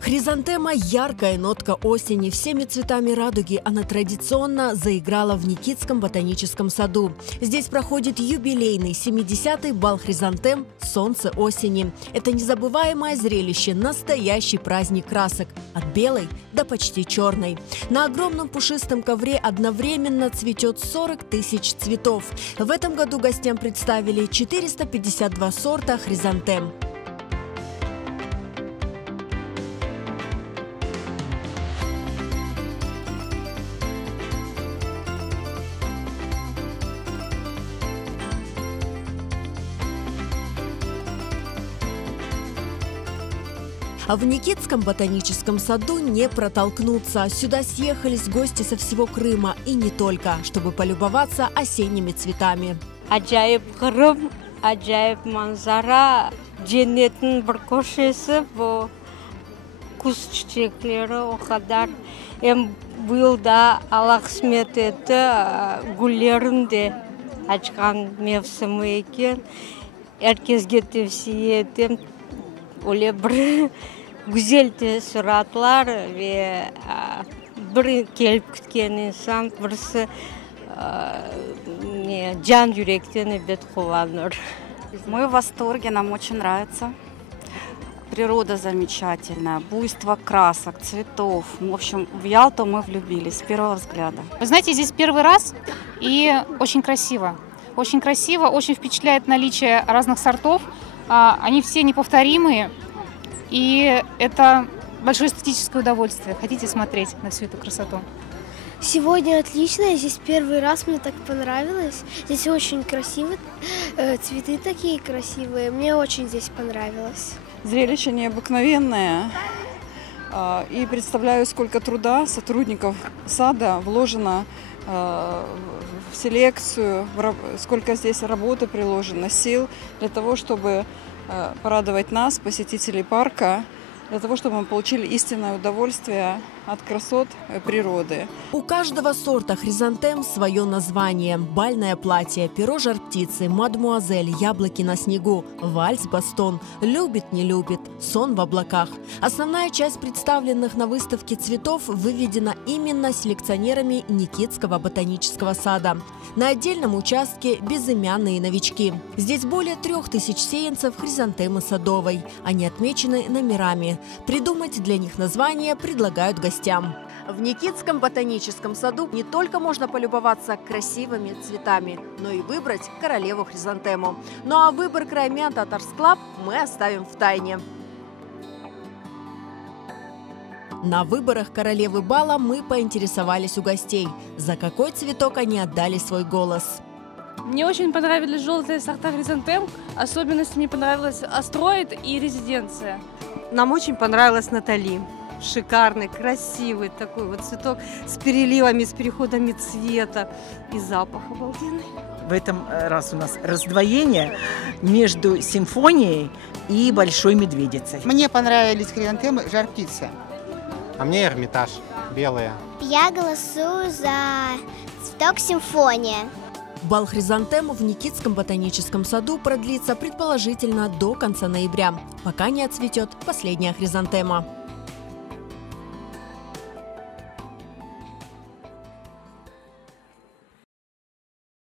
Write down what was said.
Хризантема – яркая нотка осени. Всеми цветами радуги она традиционно заиграла в Никитском ботаническом саду. Здесь проходит юбилейный 70-й бал хризантем «Солнце осени». Это незабываемое зрелище, настоящий праздник красок. От белой до почти черной. На огромном пушистом ковре одновременно цветет 40 тысяч цветов. В этом году гостям представили 452 сорта хризантем. А в Никитском ботаническом саду не протолкнуться. Сюда съехались гости со всего Крыма и не только, чтобы полюбоваться осенними цветами. Acayip Kırım, acayip manzara, cennetin bir köşesi bu kuz çiçekleri o kadar. Bu yılda Allah kısmet etti, güllerin de açkan mevsimi eкен. Herkesге tavsiye ettim. Öyle bir güzel suratlar ve bir kelip kütken insan, birisi can yürekten ebed kullanır. Мы в восторге, нам очень нравится. Природа замечательная, буйство красок, цветов. В общем, в Ялту мы влюбились с первого взгляда. Вы знаете, здесь первый раз и очень красиво. Очень красиво, очень впечатляет наличие разных сортов. Они все неповторимые, и это большое эстетическое удовольствие. Хотите смотреть на всю эту красоту? Сегодня отлично, здесь первый раз, мне так понравилось. Здесь очень красиво, цветы такие красивые, мне очень здесь понравилось. Зрелище необыкновенное, и представляю, сколько труда сотрудников сада вложено в селекцию, сколько здесь работы приложено, сил для того, чтобы порадовать нас, посетителей парка, для того, чтобы мы получили истинное удовольствие от красот природы. У каждого сорта хризантем свое название. Бальное платье, перо жар-птицы, мадмуазель, яблоки на снегу, вальс-бастон, любит, не любит, сон в облаках. Основная часть представленных на выставке цветов выведена именно селекционерами Никитского ботанического сада. На отдельном участке безымянные новички. Здесь более 3000 сеянцев хризантемы садовой. Они отмечены номерами. Придумать для них название предлагают гостям. В Никитском ботаническом саду не только можно полюбоваться красивыми цветами, но и выбрать королеву хризантему. Ну а выбор Краймян Татарс Клаб мы оставим в тайне. На выборах королевы бала мы поинтересовались у гостей, за какой цветок они отдали свой голос. Мне очень понравились желтые сорта хризантем, особенности мне понравилась астроид и резиденция. Нам очень понравилась Натали. Шикарный, красивый такой вот цветок с переливами, с переходами цвета и запах обалденный. В этом раз у нас раздвоение между симфонией и большой медведицей. Мне понравились хризантемы жар-птица. А мне Эрмитаж, белые. Я голосую за цветок симфония. Бал хризантем в Никитском ботаническом саду продлится предположительно до конца ноября, пока не отцветет последняя хризантема.